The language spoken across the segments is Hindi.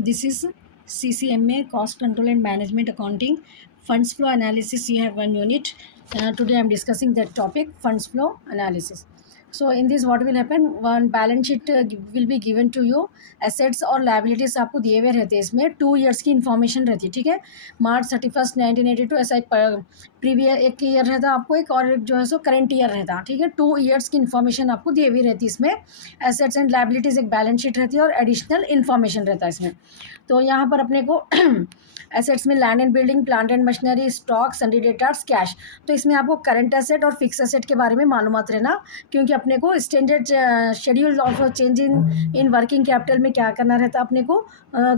This is CCMA, Cost Control and Management Accounting, Funds Flow Analysis. You have one unit. Today I am discussing that topic, Funds Flow Analysis. So in this what will happen, one balance sheet will be given to you. Assets और liabilities आपको दिए हुए रहते हैं, इसमें 2 years की इन्फॉर्मेशन रहती है. ठीक है, March 31, 1982 ऐसा एक प्रीवियस एक ईयर रहता आपको, एक और जो है सो करंट ईयर रहता. ठीक है, 2 years की इन्फॉर्मेशन आपको दी हुई रहती है इसमें. एसेट्स एंड लाइबिलिटीज़ एक बैलेंस शीट रहती है और एडिशनल इन्फॉर्मेशन रहता है इसमें. तो यहाँ पर अपने को एसेट्स में land and building, plant and machinery, stock, सन्डी debtors, cash. तो इसमें आपको करंट एसेट और फिक्स एसेट के बारे में मालूमात रहना, क्योंकि अपने को standard schedule of change in working capital में क्या करना रहता अपने को,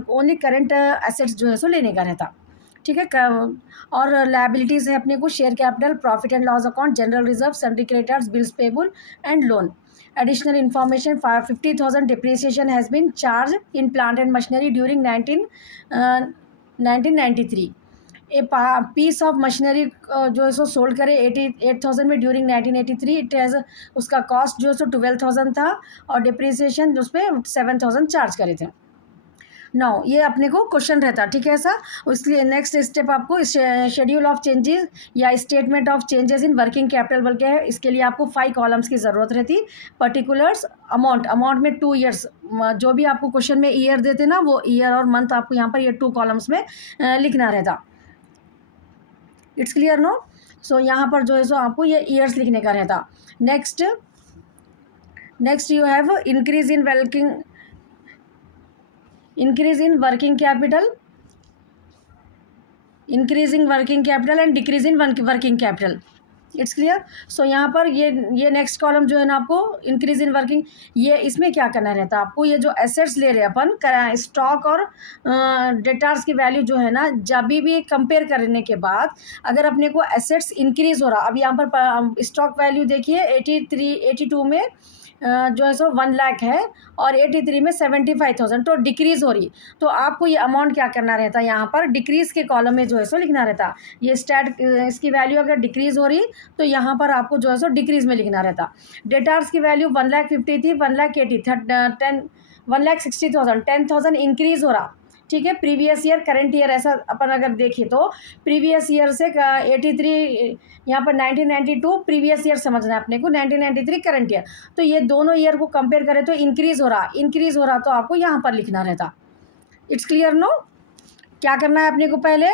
ओनली करंट एसेट्स जो है सो लेने का रहता. ठीक है, और लाइबिलिटीज़ है अपने को share capital, profit and loss account, general reserve, सन्डी creditors, bills payable and loan. Additional information: 50,000 depreciation has been charged in plant and machinery during 1993. A piece of machinery जो है सो सोल्ड करे 88,000 में ड्यूरिंग 1983. इट हैज़ उसका कॉस्ट जो है सो 12,000 था और डिप्रिसिएशन उस पर 7,000 चार्ज करे थे. नो, ये अपने को क्वेश्चन रहता. ठीक है, ऐसा. इसलिए नेक्स्ट स्टेप आपको शेड्यूल ऑफ चेंजेस या statement of changes in working capital बोल के है. इसके लिए आपको 5 कॉलम्स की ज़रूरत रहती. पर्टिकुलर्स, अमाउंट में 2 years, जो भी आपको क्वेश्चन में ईयर देते ना, वो ईयर और मंथ आपको यहाँ पर ये 2 कॉलम्स में लिखना रहता. It's clear no. सो यहाँ पर जो है सो आपको ये ईयर्स लिखने का रहता. Next you have increase in working capital, increasing working capital and decreasing working capital. It's clear. So यहाँ पर ये नेक्स्ट कॉलम जो है ना आपको इंक्रीज इन वर्किंग, ये इसमें क्या करना रहता है आपको, ये जो एसेट्स ले रहे हैं अपन, स्टॉक और डेटार्स की वैल्यू जो है ना, जब भी कंपेयर करने के बाद अगर अपने को एसेट्स इंक्रीज हो रहा, अब यहाँ पर स्टॉक वैल्यू देखिए 82 में जो है सो 1 लाख है और 83 में 75,000, तो डिक्रीज़ हो रही. तो आपको ये अमाउंट क्या करना रहता है, यहाँ पर डिक्रीज़ के कॉलम में जो है सो लिखना रहता. ये इसकी वैल्यू अगर डिक्रीज़ हो रही तो यहाँ पर आपको जो है सो डिक्रीज़ में लिखना रहता. डेटार्स की वैल्यू 1,50,000 थी, 1,80,000, 1,60,000, 10,000 इंक्रीज़ हो रहा. ठीक है, प्रीवियस ईयर करंट ईयर ऐसा अपन अगर देखें तो प्रीवियस ईयर से 83, यहाँ पर 1992 प्रीवियस ईयर समझना है अपने को, 1993 करंट ईयर. तो ये दोनों ईयर को कंपेयर करें तो इंक्रीज़ हो रहा तो आपको यहाँ पर लिखना रहता. It's clear no. क्या करना है अपने को, पहले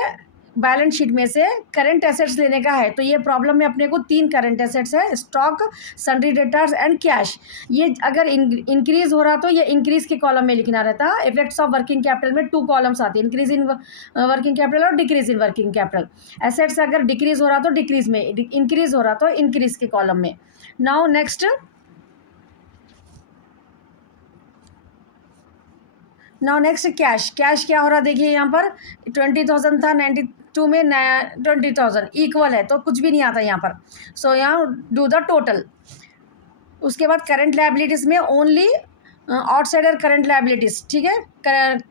बैलेंस शीट में से करंट एसेट्स लेने का है. तो ये प्रॉब्लम में अपने को 3 करंट एसेट्स है, stock, sundry debtors and cash. ये अगर इंक्रीज़ हो रहा तो ये इंक्रीज़ के कॉलम में लिखना रहता. इफेक्ट्स ऑफ वर्किंग कैपिटल में 2 कॉलम्स आते हैं, इंक्रीज इन वर्किंग कैपिटल और decrease in working capital. Assets अगर डिक्रीज़ हो रहा तो डिक्रीज़ में, इंक्रीज़ हो रहा तो इंक्रीज़ के कॉलम में. नाउ नेक्स्ट कैश क्या हो रहा देखिए, यहाँ पर 20,000 था, 92 में 20,000 इक्वल है, तो कुछ भी नहीं आता यहाँ पर. सो यहाँ डू द टोटल. उसके बाद करंट लाइबिलिटीज़ में ओनली आउटसाइडर करंट लाइबिलिटीज़. ठीक है,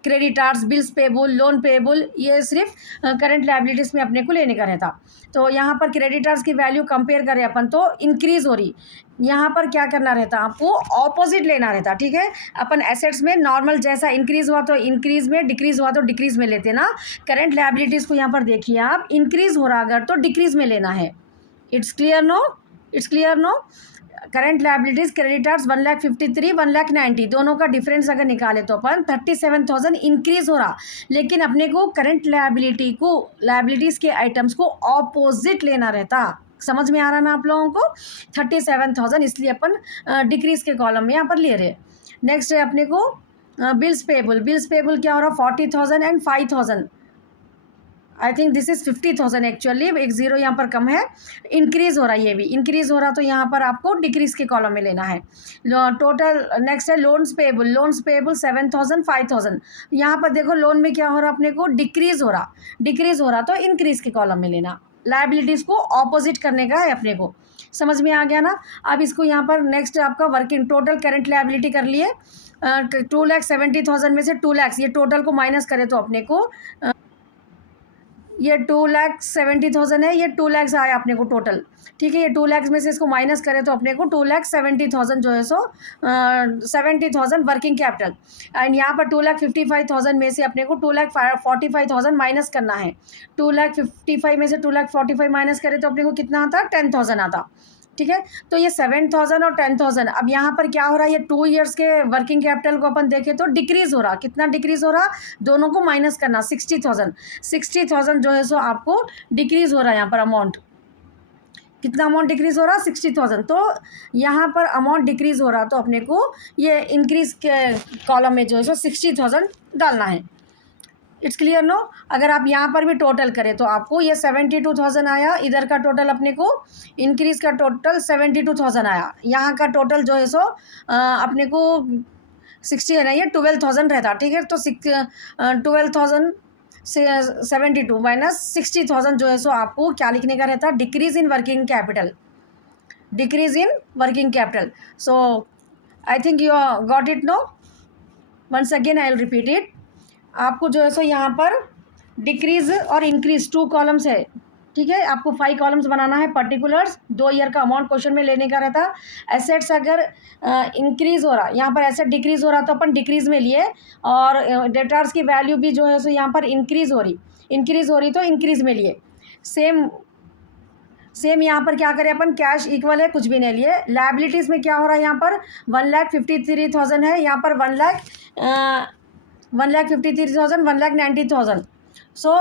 क्रेडिटार्स, बिल्स पेबल, लोन पेबल, ये सिर्फ करंट लाइबिलिटीज़ में अपने को लेने का रहता. तो यहाँ पर क्रेडिटार्स की वैल्यू कंपेयर करें अपन तो इंक्रीज़ हो रही. यहाँ पर क्या करना रहता, आपको ऑपोजिट लेना रहता. ठीक है, अपन एसेट्स में नॉर्मल जैसा इंक्रीज़ हुआ तो इंक्रीज़ में, डिक्रीज़ हुआ तो डिक्रीज़ में लेते ना. करंट लाइबिलिटीज़ को यहाँ पर देखिए आप, इंक्रीज़ हो रहा अगर तो डिक्रीज़ में लेना है. It's clear no. Current liabilities creditors 1,53,000, 1,90,000, दोनों का डिफरेंस अगर निकाले तो अपन 37,000 इंक्रीज़ हो रहा. लेकिन अपने को करंट लाइबिलिटीज़ के आइटम्स को ऑपोजिट लेना रहता. समझ में आ रहा ना आप लोगों को. 37,000 इसलिए अपन डिक्रीज़ के कॉलम में यहाँ पर ले रहे. नेक्स्ट है अपने को बिल्स पेबल क्या हो रहा, 40,000 and 5,000. I think this is 50,000 actually, एक ज़ीरो यहाँ पर कम है. इंक्रीज़ हो रहा है, ये भी इंक्रीज़ हो रहा, तो यहाँ पर आपको डिक्रीज़ के कॉलम में लेना है. टोटल नेक्स्ट है लोन्स पेबल 7,000, 5,000. यहाँ पर देखो लोन में क्या हो रहा अपने को, डिक्रीज़ हो रहा तो इंक्रीज़ के कॉलम में लेना. लाइबिलिटीज़ को ऑपोजिट करने का है अपने को. समझ में आ गया ना. अब इसको यहाँ पर नेक्स्ट आपका वर्किंग टोटल करंट लाइबिलिटी कर लिए. 2,70,000 में से 2 लाख, ये टोटल को माइनस करें तो अपने को ये 2,70,000 है, ये 2 लाख आया अपने को टोटल, ठीक है। ये 2 लाख में से इसको माइनस करें तो अपने को 2,70,000 जो है सो 70,000 वर्किंग कैपिटल, एंड यहाँ पर 2,55,000 में से अपने को 2,45,000 माइनस करना है। 2,55 में से 2,45 माइनस करें तो अपने को कितना आता, 10,000 आता, ठीक है। तो ये 7,000 और 10,000, अब यहाँ पर क्या हो रहा है, ये 2 ईयर्स के वर्किंग कैपिटल को अपन देखें तो डिक्रीज़ हो रहा, कितना डिक्रीज़ हो रहा, दोनों को माइनस करना, 60,000 जो है सो आपको डिक्रीज़ हो रहा है यहाँ पर अमाउंट। कितना अमाउंट डिक्रीज़ हो रहा, 60,000। तो यहाँ पर अमाउंट डिक्रीज़ हो रहा तो अपने को ये इंक्रीज़ के कॉलम में जो है सो 60,000 डालना है। It's clear no. अगर आप यहाँ पर भी टोटल करें तो आपको ये 72,000 आया, इधर का टोटल अपने को इंक्रीज़ का टोटल 72,000 आया, यहाँ का टोटल जो है सो अपने को 60 है ना, ये 12,000 रहता, ठीक है। तो 12,000 से 72 माइनस 60,000 जो है सो आपको क्या लिखने का रहता, decrease in working capital, decrease in working capital. So I think you got it no. Once again I will repeat it. आपको जो है सो यहाँ पर डिक्रीज़ और इंक्रीज़ 2 कॉलम्स है, ठीक है। आपको 5 कॉलम्स बनाना है। पर्टिकुलर्स 2 ईयर का अमाउंट क्वेश्चन में लेने का रहता। एसेट्स अगर इंक्रीज़ हो रहा, यहाँ पर एसेट डिक्रीज़ हो रहा तो अपन डिक्रीज़ में लिए, और डेटार्स की वैल्यू भी जो है सो यहाँ पर इंक्रीज़ हो रही तो इंक्रीज़ में लिए। सेम यहाँ पर क्या करें अपन, कैश इक्वल है, कुछ भी नहीं लिए। लायबिलिटीज़ में क्या हो रहा है, यहाँ पर 1,53,000 है, यहाँ पर 1,53,000, 1,90,000। So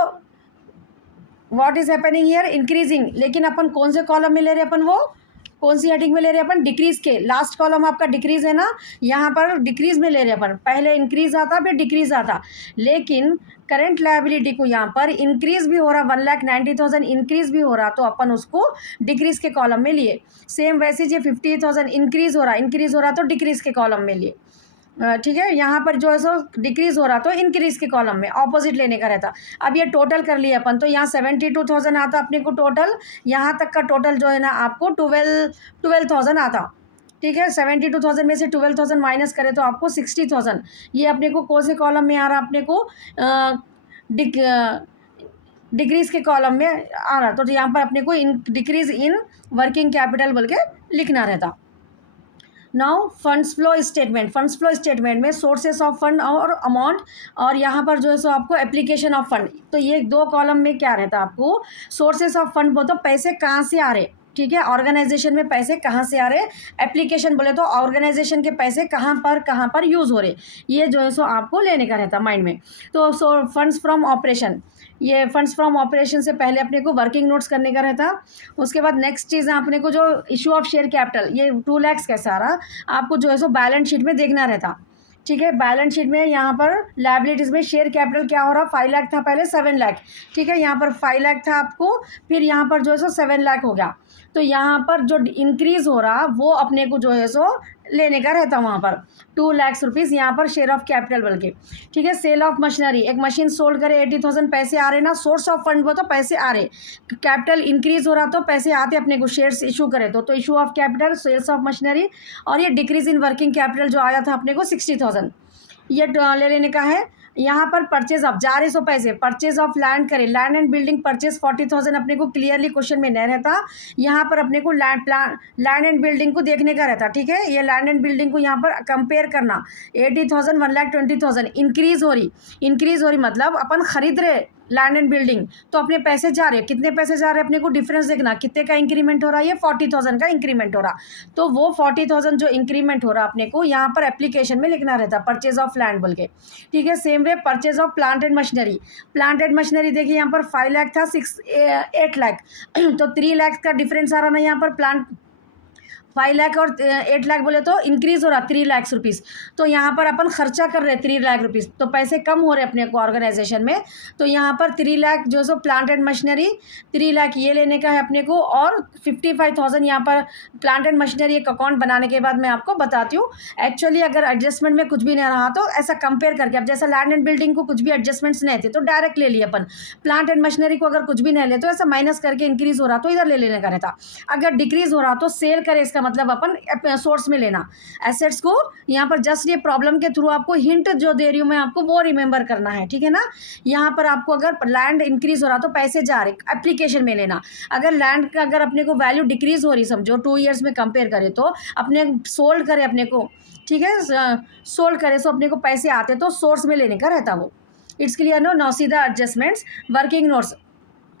what is happening here, increasing. लेकिन अपन कौन से कॉलम में ले रहे हैं, अपन वो कौन सी हेडिंग में ले रहे हैं अपन, डिक्रीज़ के। लास्ट कॉलम आपका डिक्रीज़ है ना, यहाँ पर डिक्रीज़ में ले रहे हैं अपन। पहले इंक्रीज़ आता फिर डिक्रीज़ आता, लेकिन करंट लायबिलिटी को यहाँ पर इंक्रीज़ भी हो रहा, 1,90,000 इंक्रीज़ भी हो रहा तो अपन उसको डिक्रीज़ के कॉलम में लिए। सेम वैसे ये 50,000 इंक्रीज़ हो रहा तो डिक्रीज़ के कॉलम में लिए, ठीक है। यहाँ पर जो है सो डिक्रीज़ हो रहा तो इंक्रीज़ के कॉलम में ऑपोजिट लेने का रहता। अब ये टोटल कर लिया अपन, तो यहाँ 72,000 आता अपने को टोटल, यहाँ तक का टोटल जो है ना आपको 12,000 आता, ठीक है। 72,000 में से 12,000 माइनस करें तो आपको 60,000, ये अपने को कौन से कॉलम में आ रहा, अपने को डिक्रीज़ के कॉलम में आ रहा। तो यहाँ पर अपने को डिक्रीज़ इन वर्किंग कैपिटल बोल के लिखना रहता। नाउ फंड्स फ्लो स्टेटमेंट में सोर्सेस ऑफ फंड और अमाउंट, और यहाँ पर जो है सो आपको एप्लीकेशन ऑफ फंड। तो ये 2 कॉलम में क्या रहता है, आपको सोर्सेस ऑफ फंड बोले तो पैसे कहाँ से आ रहे, ठीक है। ऑर्गेनाइजेशन में पैसे कहाँ से आ रहे, एप्लीकेशन बोले तो ऑर्गेनाइजेशन के पैसे कहाँ पर यूज़ हो रहे, ये जो है सो आपको लेने का रहता माइंड में। तो फंड्स फ्रॉम ऑपरेशन, ये फंड्स फ्रॉम ऑपरेशन से पहले अपने को वर्किंग नोट्स करने का रहता। उसके बाद नेक्स्ट चीज़ है अपने को जो इशू ऑफ शेयर कैपिटल, ये 2 लाख कैसा आ रहा, आपको जो है सो बैलेंस शीट में देखना रहता, ठीक है। बैलेंस शीट में यहाँ पर लायबिलिटीज़ में शेयर कैपिटल क्या हो रहा, 5 लाख था पहले, 7 लाख, ठीक है। यहाँ पर 5 लाख था आपको, फिर यहाँ पर जो है सो 7 लाख हो गया। तो यहाँ पर जो इंक्रीज़ हो रहा वो अपने को जो है सो लेने का रहता वहाँ पर 2 लाख रुपीज़ यहाँ पर शेयर ऑफ कैपिटल बोल के, ठीक है। सेल ऑफ मशीनरी, एक मशीन सोल्ड करे 80,000 पैसे आ रहे ना, सोर्स ऑफ फंड वो तो पैसे आ रहे, कैपिटल इंक्रीज़ हो रहा तो पैसे आते अपने को, शेयर्स इशू करे तो issue of capital, sales of machinery, और ये डिक्रीज़ इन वर्किंग कैपिटल जो आया था अपने को 60,000, ये ले लेने का है। यहाँ पर परचेज ऑफ जा रहे सो पैसे, परचेज ऑफ लैंड करे, लैंड एंड बिल्डिंग परचेज 40,000 अपने को क्लियरली क्वेश्चन में नहीं रहता। यहाँ पर अपने को लैंड एंड बिल्डिंग को देखने का रहता, ठीक है। ये लैंड एंड बिल्डिंग को यहाँ पर कंपेयर करना, 80,000 1,20,000 इंक्रीज़ हो रही मतलब अपन खरीद रहे लैंड एंड बिल्डिंग, तो अपने पैसे जा रहे, कितने पैसे जा रहे अपने को डिफरेंस देखना, कितने का इंक्रीमेंट हो रहा है, ये 40,000 का इंक्रीमेंट हो रहा। तो वो 40,000 जो इंक्रीमेंट हो रहा अपने को यहाँ पर एप्लीकेशन में लिखना रहता, परचेज ऑफ लैंड बोल के, ठीक है। Same way purchase of plant and machinery देखिए यहाँ पर 5 लाख था, 8 लाख, तो 3 लाख का डिफरेंस आ रहा ना यहाँ पर। प्लांट 5 लाख और 8 लाख बोले तो इंक्रीज़ हो रहा 3 लाख रुपीज़, तो यहाँ पर अपन खर्चा कर रहे 3 लाख रुपीज़, तो पैसे कम हो रहे अपने को ऑर्गेनाइजेशन में। तो यहाँ पर 3 लाख जो सो प्लांट एंड मशीनरी, 3 लाख ये लेने का है अपने को, और 55,000 यहाँ पर प्लांट एंड मशीनरी एक अकाउंट बनाने के बाद मैं आपको बताती हूँ। एक्चुअली अगर एडजस्टमेंट में कुछ भी नहीं रहा तो ऐसा कंपेयर करके, अब जैसा लैंड एंड बिल्डिंग को कुछ भी एडजस्टमेंट्स नहीं थे तो डायरेक्ट ले लिए अपन, प्लांट एंड मशीनरी को अगर कुछ भी नहीं ले तो ऐसा माइनस करके इंक्रीज़ हो रहा तो इधर ले लेने का रहता। अगर डिक्रीज़ हो रहा तो सेल करे, इसका मतलब अपन सोर्स में लेना एसेट्स को। यहाँ पर जस्ट ये प्रॉब्लम के थ्रू आपको हिंट जो दे रही हूँ मैं आपको वो रिमेंबर करना है, ठीक है ना। यहाँ पर आपको अगर लैंड इंक्रीज हो रहा तो पैसे जा रहे एप्लीकेशन में लेना। अगर लैंड का अगर अपने को वैल्यू डिक्रीज हो रही समझो 2 ईयर्स में कंपेयर करें तो अपने सोल्ड करे अपने को, ठीक है, सोल्ड करे सो अपने को पैसे आते तो सोर्स में लेने का रहता वो। It's clear no. Now see the adjustments. Working notes,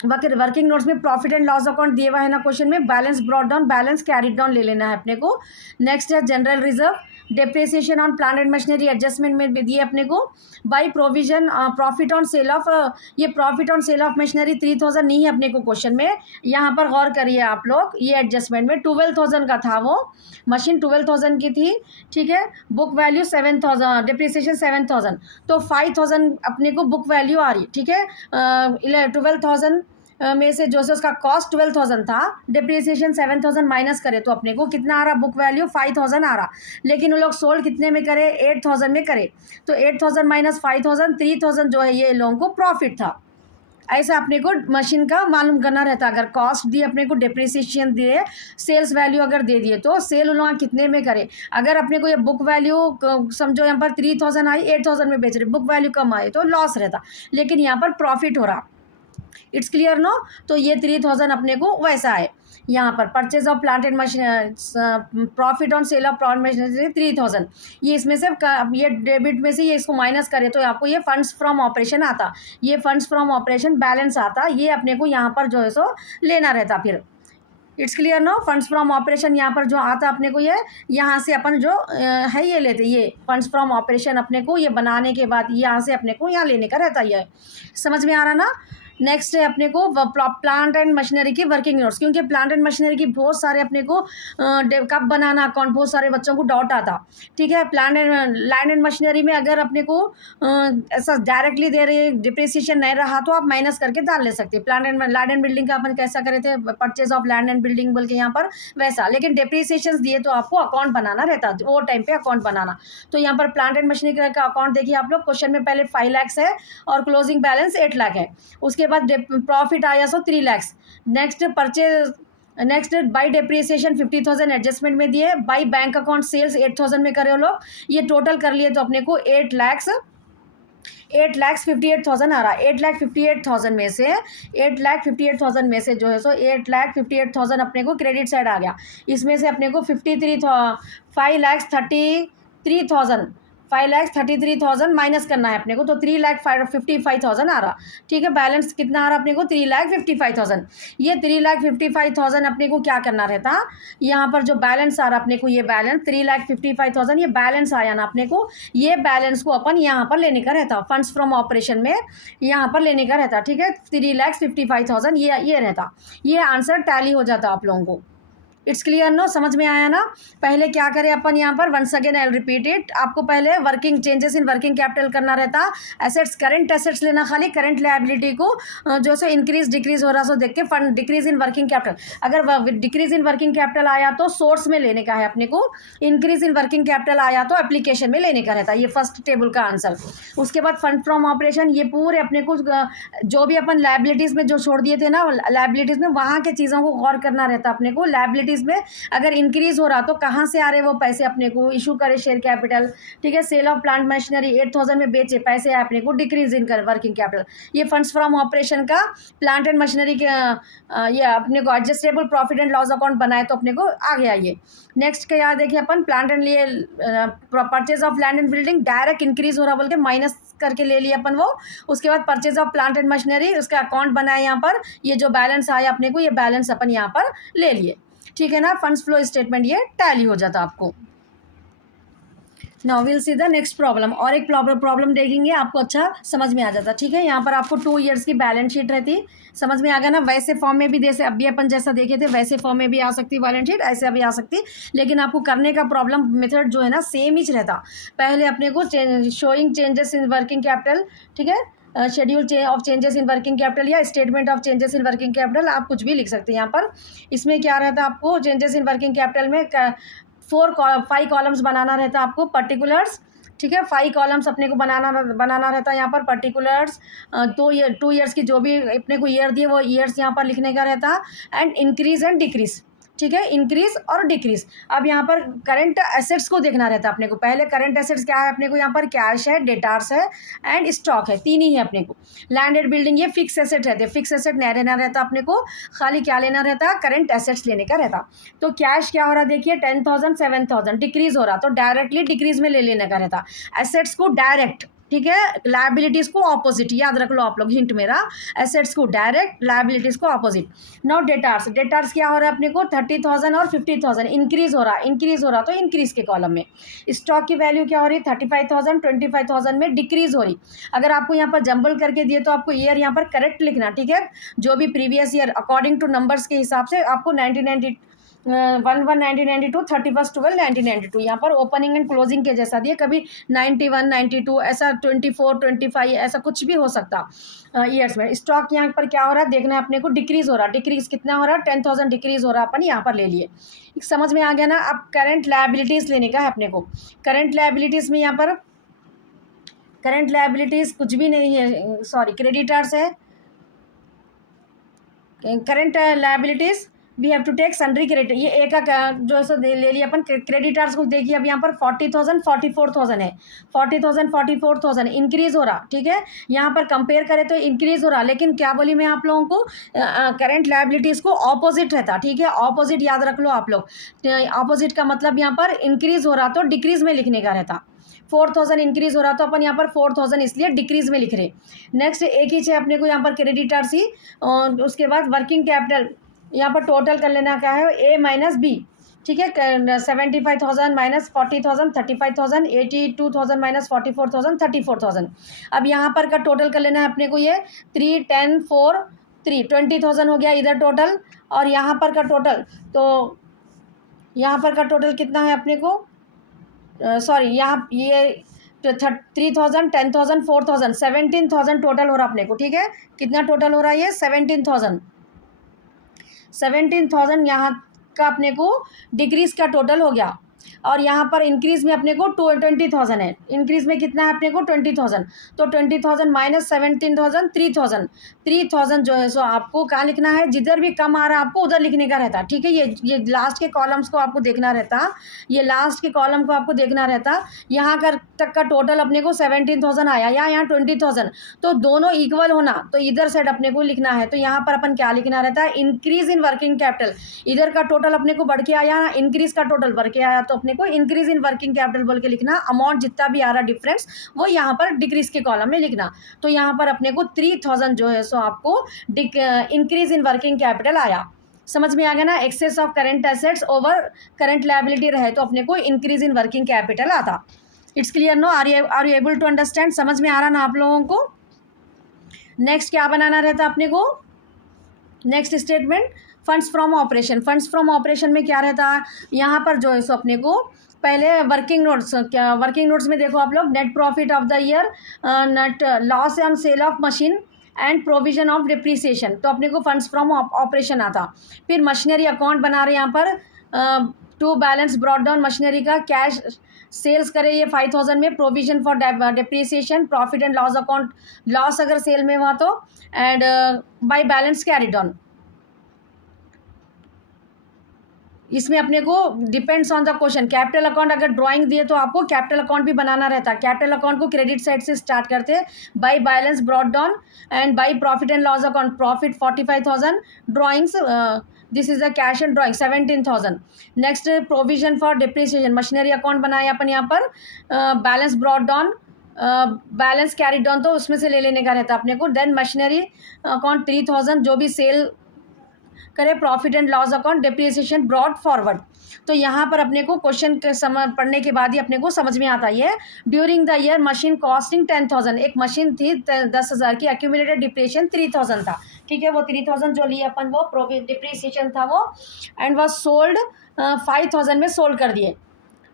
working notes में प्रॉफिट एंड लॉस अकाउंट दिया हुआ है ना क्वेश्चन में, balance brought down balance carried down ले लेना है अपने को। नेक्स्ट है general reserve, depreciation on plant and machinery adjustment में भी दिए अपने को। By provision profit on sale of, ये profit on sale of machinery 3000 नहीं है अपने को क्वेश्चन में, यहाँ पर गौर करिए आप लोग। ये एडजस्टमेंट में 12000 का था, वो मशीन 12000 की थी, ठीक है। बुक वैल्यू 7000, डिप्रिसिएशन 7000, तो 5000 अपने को बुक वैल्यू आ रही, ठीक है। 12000 में से जो से उसका कॉस्ट 12000 था, डिप्रिसिएशन 7000 माइनस करे तो अपने को कितना आ रहा, बुक वैल्यू 5000 आ रहा। लेकिन वो लोग सोल्ड कितने में करे, 8000 में करे, तो 8000 माइनस 5000, 3000 जो है ये लोगों को प्रॉफिट था। ऐसा अपने को मशीन का मालूम करना रहता। अगर कॉस्ट दिए अपने को, डिप्रिसिएशन दिए, सेल्स वैल्यू अगर दे दिए तो सेल उन लोग कितने में करे। अगर अपने को ये बुक वैल्यू समझो यहाँ पर 3000 आई, 8000 में बेच रहे, बुक वैल्यू कम आई तो लॉस रहता, लेकिन यहाँ पर प्रॉफिट हो रहा। It's clear no. तो ये 3000 अपने को वैसा है। यहाँ पर purchase of plant and machine, profit on sale of plant machinery 3000, ये इसमें से ये डेबिट में से ये इसको माइनस करे तो आपको ये फंड्स फ्रॉम ऑपरेशन आता, ये फंड्स फ्रॉम ऑपरेशन बैलेंस आता, ये अपने को यहाँ पर जो है सो लेना रहता फिर। It's clear no. Funds from operation यहाँ पर जो आता अपने को, ये यहाँ से अपन जो है ये लेते, ये फंड्स फ्रॉम ऑपरेशन अपने को ये बनाने के बाद यहाँ से अपने को यहाँ लेने का रहता है। समझ में आ रहा ना। नेक्स्ट है अपने को प्लांट एंड मशीनरी की वर्किंग नोट्स, क्योंकि प्लांट एंड मशीनरी की बहुत सारे अपने को कब बनाना अकाउंट बहुत सारे बच्चों को डाउट आता, ठीक है। Plant and land and machinery में अगर अपने को ऐसा डायरेक्टली दे रहे डिप्रिसिएशन नहीं रहा तो आप माइनस करके डाल ले सकते। Plant and land and building का अपन कैसा करे थे, purchase of land and building बोल के यहाँ पर वैसा, लेकिन डिप्रिसिएशन दिए तो आपको अकाउंट बनाना रहता, वो टाइम पे अकाउंट बनाना। तो यहाँ पर प्लांट एंड मशीनरी का अकाउंट देखिए आप लोग, क्वेश्चन में पहले 5 लाख है और क्लोजिंग बैलेंस 8 लाख है, उसके बाद प्रॉफिट आया सो 3 lakh. Next purchase, next by depreciation 50,000 adjustment में दिए, बाई बैंक अकाउंट सेल्स 8000 में करे वो लोग, ये टोटल कर लिए तो अपने को 8,58,000 आ रहा। 8,58,000 में से 8,58,000 में से जो है सो 8,58,000 अपने को क्रेडिट साइड आ गया। इसमें से अपने को 5,33,000 माइनस करना है अपने को, तो 3,55,000 आ रहा, ठीक है। बैलेंस कितना आ रहा अपने को, 3,55,000। ये 3,55,000 अपने को क्या करना रहता, यहाँ पर जो बैलेंस आ रहा अपने को, ये बैलेंस 3,55,000 ये बैलेंस आया ना अपने को, ये बैलेंस को अपन यहाँ पर लेने का रहता, फंड्स फ्रॉम ऑपरेशन में यहाँ पर लेने का रहता, ठीक है। 3,55,000 ये रहता, ये आंसर टैली हो जाता आप लोगों को। It's clear no. समझ में आया ना। पहले क्या करें अपन यहाँ पर, once again I will repeat it, आपको पहले working changes in working capital करना रहता, एसेट्स करंट एसेट्स लेना, खाली करंट लायबिलिटी को जो सो इंक्रीज डिक्रीज हो रहा सो देख के fund decrease in working capital, अगर डिक्रीज इन वर्किंग कैपिटल आया तो सोर्स में लेने का है अपने को, इंक्रीज इन वर्किंग कैपिटल आया तो एप्लीकेशन में लेने का रहता है, ये फर्स्ट टेबल का आंसर। उसके बाद फंड फ्रॉम ऑपरेशन, ये पूरे अपने को जो भी अपन लायबिलिटीज़ में जो छोड़ दिए थे ना, लायबिलिटीज़ में वहाँ के चीज़ों को गौर करना रहता अपने को। लायबिलिटीज़ में अगर इंक्रीज हो रहा तो कहाँ से आ रहे वो पैसे अपने को, इशू करे शेयर कैपिटल, ठीक है। सेल ऑफ प्लांट मशीनरी 8000 में बेचे, पैसे आए अपने को, डिक्रीज इन कर वर्किंग कैपिटल। ये फंड्स फ्रॉम ऑपरेशन का प्लांट एंड मशीनरी के ये अपने को adjustable profit and loss account बनाए तो अपने को आ गया ये। नेक्स्ट क्या देखिए अपन, प्लांट एंड लिए purchase of land and building direct increase हो रहा बोल के माइनस करके ले लिया अपन वो। उसके बाद purchase of plant and machinery, उसका अकाउंट बनाया यहाँ पर, ये जो बैलेंस आया अपने को, ये बैलेंस अपन यहाँ पर ले लिए, ठीक है ना। फंड्स फ्लो स्टेटमेंट ये टैली हो जाता आपको। Now will see the next problem, और एक प्रॉब्लम देखेंगे आपको अच्छा समझ में आ जाता, ठीक है। यहाँ पर आपको 2 ईयर्स की बैलेंस शीट रहती, समझ में आ गया ना। वैसे फॉर्म में भी, जैसे अभी अपन जैसा देखे थे वैसे फॉर्म में भी आ सकती बैलेंस शीट, ऐसे भी आ सकती, लेकिन आपको करने का प्रॉब्लम मेथड जो है ना सेम ही रहता। पहले अपने को showing changes in working capital, ठीक है, schedule of changes in working capital या statement of changes in working capital, आप कुछ भी लिख सकते हैं यहाँ पर। इसमें क्या रहता है आपको, चेंजेस इन वर्किंग कैपिटल में 5 कॉलम्स बनाना रहता है आपको, पर्टिकुलर्स, ठीक है। 5 कॉलम्स अपने को बनाना रहता है यहाँ पर, पर्टिकुलर्स 2 ईयर्स की जो भी अपने को ईयर दिए वो ईयर्स यहाँ पर लिखने का रहता, एंड इंक्रीज एंड डिक्रीज ठीक है, इंक्रीज और डिक्रीज। अब यहाँ पर करंट एसेट्स को देखना रहता है अपने को। पहले करंट एसेट्स क्या है अपने को, यहाँ पर कैश है, डेटार्स है एंड स्टॉक है, तीन ही है अपने को। लैंड एंड बिल्डिंग ये फिक्स एसेट रहते हैं, फिक्स एसेट नहीं लेना रहता अपने को, खाली क्या लेना रहता है, करंट एसेट्स लेने का रहता। तो कैश क्या हो रहा है देखिए 10,000 7,000 डिक्रीज हो रहा, तो डायरेक्टली डिक्रीज में ले लेने का रहता एसेट्स को डायरेक्ट। ठीक है, लायबिलिटीज को ऑपोजिट, याद रख लो आप लोग हिंट मेरा, एसेट्स को डायरेक्ट, लायबिलिटीज को ऑपोजिट। नाउ डेटार्स, डेटार्स क्या हो रहा है अपने को 30,000 और 50,000 इंक्रीज हो रहा, इंक्रीज हो रहा तो इंक्रीज के कॉलम में। स्टॉक की वैल्यू क्या हो रही है 35,000 25,000 में डिक्रीज हो रही। अगर आपको यहाँ पर जंबल करके दिए तो आपको ईयर यहाँ पर करेक्ट लिखना, ठीक है, जो भी previous year according two numbers के हिसाब से आपको 1992 31/12/1992 यहाँ पर ओपनिंग एंड क्लोजिंग के जैसा दिए, कभी 91 92 ऐसा 24 25 ऐसा कुछ भी हो सकता ईयर्स में। स्टॉक यहाँ पर क्या हो रहा है देखना है अपने को, डिक्रीज हो रहा, डिक्रीज कितना हो रहा है 10,000 डिक्रीज हो रहा, अपन यहाँ पर ले लिए। समझ में आ गया ना। अब करंट लायबिलिटीज लेने का है अपने को। करंट लायबिलिटीज में यहाँ पर करंट लायबिलिटीज कुछ भी नहीं है, सॉरी क्रेडिटर्स है। Current liabilities we have to take sundry credit, ये एक का जो सो ले लिया अपन। क्रेडिटर्स को देखिए अब यहाँ पर 40,000 44,000 है, 40,000 44,000 इंक्रीज हो रहा, ठीक है। यहाँ पर कंपेयर करें तो इंक्रीज हो रहा, लेकिन क्या बोली मैं आप लोगों को, करंट लायबिलिटीज़ को ऑपोजिट रहता, ठीक है, ऑपोजिट याद रख लो आप लोग। ऑपोजिट का मतलब यहाँ पर इंक्रीज हो रहा तो डिक्रीज में लिखने का रहता। 4,000 इंक्रीज हो रहा तो अपन यहाँ पर 4,000 इसलिए डिक्रीज में लिख रहे। नेक्स्ट एक ही है अपने को यहाँ पर क्रेडिटर्स ही, और उसके बाद वर्किंग कैपिटल यहाँ पर टोटल कर लेना क्या है ए माइनस बी, ठीक है। 75,000 माइनस 40,000 35,000 82,000 माइनस 44,000 34,000। अब यहाँ पर का टोटल कर लेना है अपने को, ये 3 10 4 3 20,000 हो गया इधर टोटल। और यहाँ पर का टोटल, तो यहाँ पर का टोटल कितना है अपने को, सॉरी यहाँ ये 3,000 10,000 4,000 17,000 टोटल हो रहा अपने को, ठीक है। कितना टोटल हो रहा है ये 17,000 यहाँ का अपने को डिक्रीज का टोटल हो गया। और यहाँ पर इंक्रीज में अपने को 20,000 है, इंक्रीज में कितना है अपने को 20,000, तो 20,000 माइनस 17,000 3,000 जो है सो आपको कहाँ लिखना है, जिधर भी कम आ रहा है आपको उधर लिखने का रहता, ठीक है। ये लास्ट के कॉलम्स को आपको देखना रहता, ये लास्ट के कॉलम को आपको देखना रहता। यहाँ कर तक का टोटल अपने को 17,000 आया या यहाँ 20,000, तो दोनों इक्वल होना, तो इधर साइड अपने को लिखना है। तो यहाँ पर अपन क्या लिखना रहता है, इंक्रीज इन वर्किंग कैपिटल, इधर का टोटल अपने को बढ़ के आया, इंक्रीज का टोटल बढ़ के आया, तो अपने को इंक्रीज इन वर्किंग कैपिटल बोल के लिखना। अमाउंट जितना भी आ रहा डिफरेंस वो यहाँ पर डिक्रीज के कॉलम में लिखना। तो यहाँ पर अपने को 3,000 जो है सो आपको इंक्रीज इन वर्किंग कैपिटल आया। समझ में आ गया ना। Excess of current assets over current liability रहे तो अपने को इंक्रीज इन वर्किंग कैपिटल आता। It's clear no, are you able to understand, समझ में आ रहा ना आप लोगों को। नेक्स्ट क्या बनाना रहता अपने को, next statement funds from operation. Funds from operation में क्या रहता है यहाँ पर जो है सो अपने को पहले वर्किंग नोट्स, क्या वर्किंग नोट्स में देखो आप लोग, net profit of the year, net loss on sale of machine and provision of depreciation, तो अपने को फंड्स फ्रॉम ऑपरेशन आता। फिर मशीनरी अकाउंट बना रहे यहाँ पर, to balance brought down machinery का, कैश सेल्स करे ये 5,000 में, provision for depreciation, profit and loss account, loss अगर सेल में हुआ तो, and by balance carried on. इसमें अपने को depends on the question. Capital account अगर ड्राइंग दिए तो आपको कैपिटल अकाउंट भी बनाना रहता है। कैपिटल अकाउंट को क्रेडिट साइड से स्टार्ट करते हैं, by balance brought down and by profit and loss account, profit 45,000, drawings this is the cash and drawing 17,000। Next provision for depreciation, machinery account बनाया अपन यहाँ पर, balance brought down, balance carry down, तो उसमें से ले लेने का रहता है अपने को। देन मशीनरी अकाउंट 3,000 जो भी सेल करे, profit and loss account, depreciation brought forward. तो यहाँ पर अपने को क्वेश्चन पढ़ने के बाद ही अपने को समझ में आता है। During the year machine costing 10,000, एक मशीन थी 10,000 की, एक्यूमुलेटेड डिप्रिसिएशन 3,000 था, ठीक है। वो 3,000 जो लिए अपन वो डिप्रिसिएशन था वो, एंड वॉज सोल्ड 5,000 में सोल्ड कर दिए,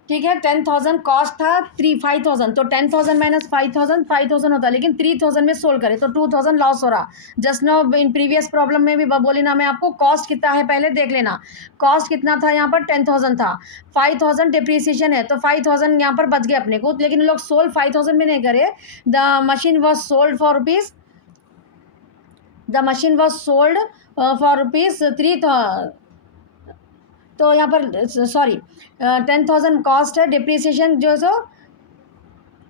ठीक है। 10,000 कॉस्ट था 5,000, तो 10,000 माइनस 5,000 होता, लेकिन 3,000 में सोल्ड करे तो 2,000 लॉस हो रहा। Just now in previous problem में भी बोली ना मैं आपको, कॉस्ट कितना है पहले देख लेना। कॉस्ट कितना था यहाँ पर 10,000 था, 5,000 डिप्रिसिएशन है, तो 5,000 यहाँ पर बच गए अपने को, लेकिन लोग सोल्ड 5,000 में नहीं करे। The machine was sold for rupees, the machine was sold for rupees 3,000, तो यहाँ पर सॉरी 10,000 कॉस्ट है, डिप्रिसिएशन जो है सो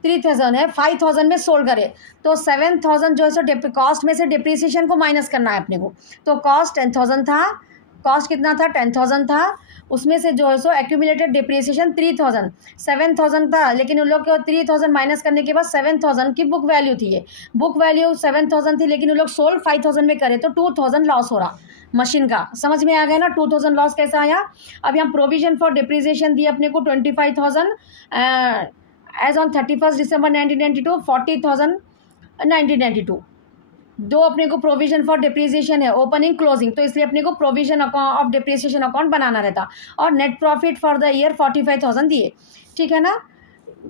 3,000 है, 5,000 में सोल्ड करे तो 7,000 जो है सो कॉस्ट में से डिप्रिसिएशन को माइनस करना है अपने को। तो कॉस्ट 10,000 था, कॉस्ट कितना था 10,000 था, उसमें से जो है सो एक्यूमुलेटेड डिप्रिसिएशन 3,000, 7,000 था, लेकिन उन लोग को 3,000 माइनस करने के बाद 7,000 की बुक वैल्यू थी। ये बुक वैल्यू 7,000 थी, लेकिन उन लोग सोल्ड 5,000 में करे तो 2,000 लॉस हो रहा मशीन का। समझ में आ गया ना 2,000 लॉस कैसा आया। अभी हम प्रोविजन फॉर डिप्रिसिएशन दिए अपने को 25,000 एज ऑन 31 दिसंबर 1992, 40,000 1992। दो अपने को प्रोविजन फॉर डिप्रिसिएशन है, ओपनिंग क्लोजिंग, तो इसलिए अपने को प्रोविजन ऑफ डिप्रिसिएशन अकाउंट बनाना रहता। और net profit for the year 45,000 दिए, ठीक है ना।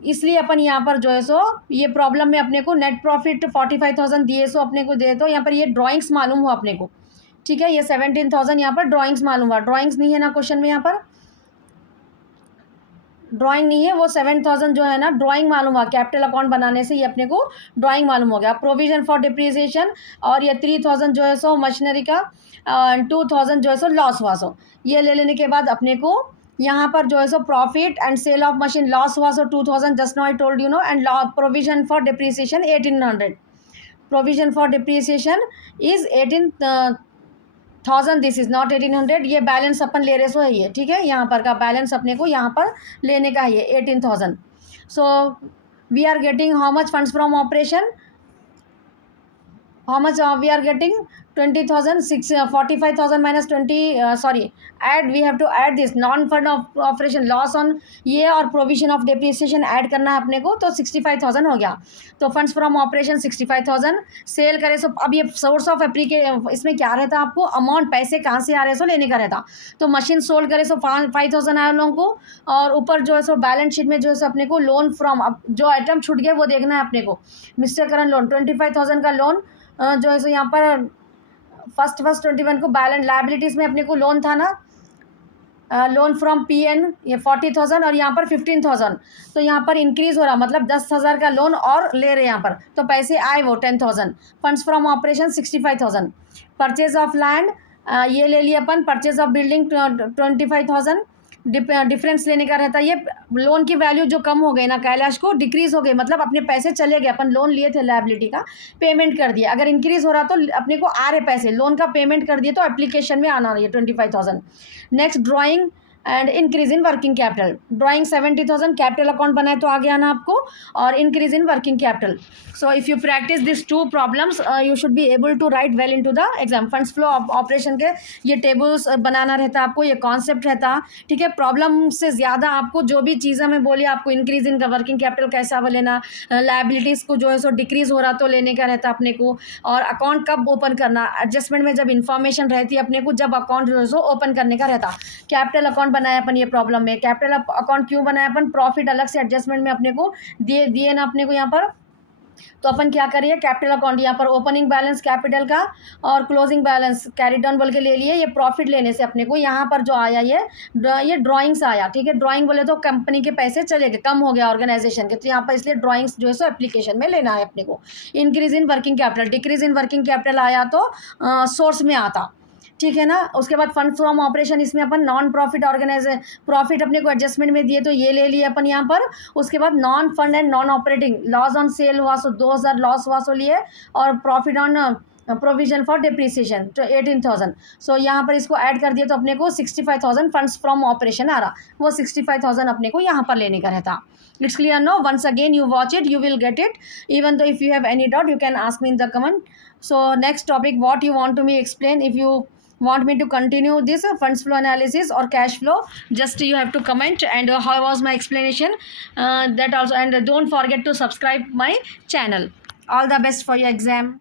इसलिए अपन यहाँ पर जो है सो ये प्रॉब्लम में अपने को नेट प्रॉफिट 45,000 दिए सो अपने को दे, तो यहाँ पर ये ड्राइंग्स मालूम हुआ अपने को, ठीक है। ये 17,000 यहाँ पर ड्राइंग्स मालूम हुआ, ड्राइंग्स नहीं है ना क्वेश्चन में, यहाँ पर ड्राइंग नहीं है, वो 7,000 जो है ना ड्राइंग मालूम हुआ, कैपिटल अकाउंट बनाने से ये अपने को ड्राइंग मालूम हो गया। प्रोविजन फॉर डिप्रिसिएशन और ये 3,000 जो है सो मशीनरी का, 2,000 जो है सो लॉस हुआ सो, ये ले लेने के बाद अपने को यहाँ पर जो है सो profit and sale of machine loss हुआ so 2,000, just now I told you no. And provision for depreciation 1,800, provision for depreciation is 18,000, this is not 1,800। ये बैलेंस अपन ले रहे सो है ये, ठीक है। यहाँ पर का बैलेंस अपने को यहाँ पर लेने का है ये 18,000। So we are getting how much funds from operation, how much we are getting 20,000, 45,000 minus 20, sorry, add, we have to add this non fund of operation loss on ये और provision of depreciation ऐड करना है अपने को, तो 65,000 हो गया। तो फंड्स फ्रॉम ऑपरेशन 65,000 सेल करे सो अब ये सोर्स ऑफ एप्लीकेशन इसमें क्या रहता है, आपको अमाउंट पैसे कहाँ से आ रहे सो लेने का रहता। तो मशीन सोल्ड करे सो 5,000 आया लोगों को, और ऊपर जो है सो बैलेंस शीट में जो है सो अपने को लोन फ्रॉम, अब जो आइटम छूट गए वो देखना है अपने को। मिस्टर करण लोन 25,000 का लोन जो है सो यहाँ पर फर्स्ट 21 को बैलेंस लायबिलिटीज़ में अपने को लोन था ना, लोन फ्रॉम पीएन ये 40,000 और यहाँ पर 15,000, तो यहाँ पर इंक्रीज़ हो रहा, मतलब 10,000 का लोन और ले रहे यहाँ पर, तो पैसे आए वो 10,000। Funds from operation 65,000। Purchase of land ये ले लिया अपन, परचेज ऑफ बिल्डिंग 25,000। डिफरेंस लेने का रहता है। ये लोन की वैल्यू जो कम हो गई ना कैलाश को, डिक्रीज़ हो गई, मतलब अपने पैसे चले गए, अपन लोन लिए थे लायबिलिटी का, पेमेंट कर दिया। अगर इंक्रीज़ हो रहा तो अपने को आ रहे पैसे, लोन का पेमेंट कर दिए तो एप्लीकेशन में आना रही है 25,000। Next drawing and increase in working capital, drawing 70,000, capital account बनाए तो आ गया ना आपको, और increase in working capital. So if you practice this two problems you should be able to write well into the exam. Funds flow operation के ये टेबल्स बनाना रहता है आपको, ये कॉन्सेप्ट रहता, ठीक है। प्रॉब्लम से ज़्यादा आपको जो भी चीज़ें मैं बोली, आपको इंक्रीज इन वर्किंग कैपिटल कैसा वो लेना, लायबिलिटीज़ को जो है सो डिक्रीज़ हो रहा तो लेने का रहता अपने को, और अकाउंट कब ओपन करना, एडजस्टमेंट में जब इन्फॉर्मेशन रहती है अपने को, जब अकाउंट जो है सो ओपन करने का रहता। कैपिटल अकाउंट बनाया अपन ये प्रॉब्लम में, कैपिटल अकाउंट क्यों बनाया अपन, प्रॉफिट अलग से एडजस्टमेंट में अपने को दिए ना अपने को यहाँ पर, तो अपन क्या करिए कैपिटल अकाउंट यहाँ पर ओपनिंग बैलेंस कैपिटल का और क्लोजिंग बैलेंस कैरी डाउन बोल के ले लिए। ये प्रॉफिट लेने से अपने को यहाँ पर जो आया ये ड्राइंग्स आया, ठीक है। ड्राइंग बोले तो कंपनी के पैसे चले गए, कम हो गया ऑर्गेनाइजेशन के, तो यहाँ पर इसलिए ड्राइंग्स जो है सो एप्लीकेशन में लेना है अपने को। Increase in working capital, decrease in working capital आया तो सोर्स में आता, ठीक है ना। उसके बाद फंड फ्रॉम ऑपरेशन, इसमें अपन नॉन प्रॉफिट प्रॉफिट अपने को एडजस्टमेंट में दिए तो ये ले लिए अपन यहाँ पर। उसके बाद non fund and non operating loss on sale हुआ सो 2,000 लॉस हुआ सो लिए, और profit on provision for depreciation तो 18,000। सो यहाँ पर इसको ऐड कर दिए तो अपने को 65,000 फंड्स फ्रॉम ऑपरेशन आ रहा, वो 65,000 अपने को यहाँ पर लेने का रहता। It's clear no, once again you watch it you will get it, even though if you have any doubt you can ask me in the comment. So next topic what you want to me explain, if you want me to continue this funds flow analysis or cash flow, just you have to comment, and how was my explanation, that also, and don't forget to subscribe my channel. All the best for your exam.